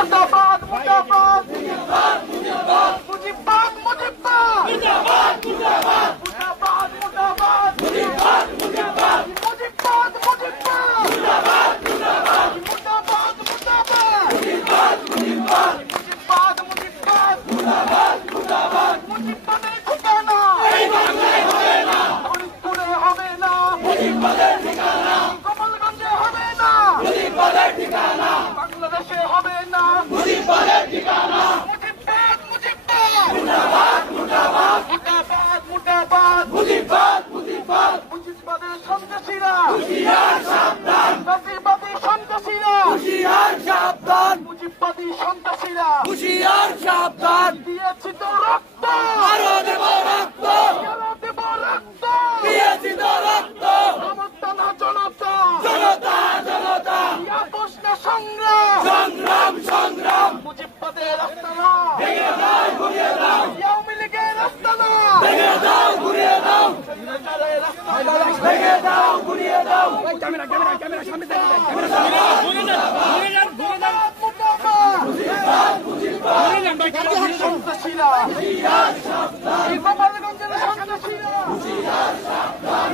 মুর্দাবাদ মুর্দাবাদ মুজিবাদ মুজিবাদ মুজিবাদ মুর্দাবাদ মুর্দাবাদ মুর্দাবাদ মুর্দাবাদ মুজিবাদ মুজিবাদ মুজিবাদ মুজিবাদ মুর্দাবাদ মুর্দাবাদ মুর্দাবাদ মুর্দাবাদ মুজিবাদ মুজিবাদ মুজিবাদ মুজিবাদ মুর্দাবাদ মুর্দাবাদ মুজিবাদের ঠিকানা এই বাংলায় হবে না, ফরিদপুরে হবে না, মুজিবাদের ঠিকানা গোপালগঞ্জে হবে না, মুজিবাদের ঠিকানা বাংলাদেশে হবে না, মুজিবাদের ঠিকানা মুজিবাদ মুজিবাদ মুর্দাবাদ মুর্দাবাদ মুর্দাবাদ মুর্দাবাদ মুজিবাদ মুজিবাদ মুজিবাদের সন্ত্রাসীরা হুঁশিয়ার সাবধান, নাসিরবাদী সন্ত্রাসীরা হুঁশিয়ার সাবধান, মুজিবাদী সন্ত্রাসীরা হুঁশিয়ার সাবধান, দিয়েছি তো রক্ত আরো দেব রক্ত, আরো দেব রক্ত, দিয়েছি তো রক্ত, জনতা না জনতা, জনতা জনতা, আপোষ না সংগ্রাম, সংগ্রাম সংগ্রাম, মুজিবাদের রাস্তানা ভেঙে দাও ঘুরিয়ে দাও, আওয়ামী লীগের রাস্তানা ভেঙে দাও ঘুরিয়ে দাও, ভেঙে দাও ঘুরিয়ে দাও, ক্যামেরা ক্যামেরা ক্যামেরা সামনে দেখো, ক্যামেরা সামনে মুজিবাদ মুজিবাদ সন্ত্রাসীরা হুঁশিয়ার সাবধান, গোপালগঞ্জের সন্ত্রাসীরা হুঁশিয়ার সাবধান।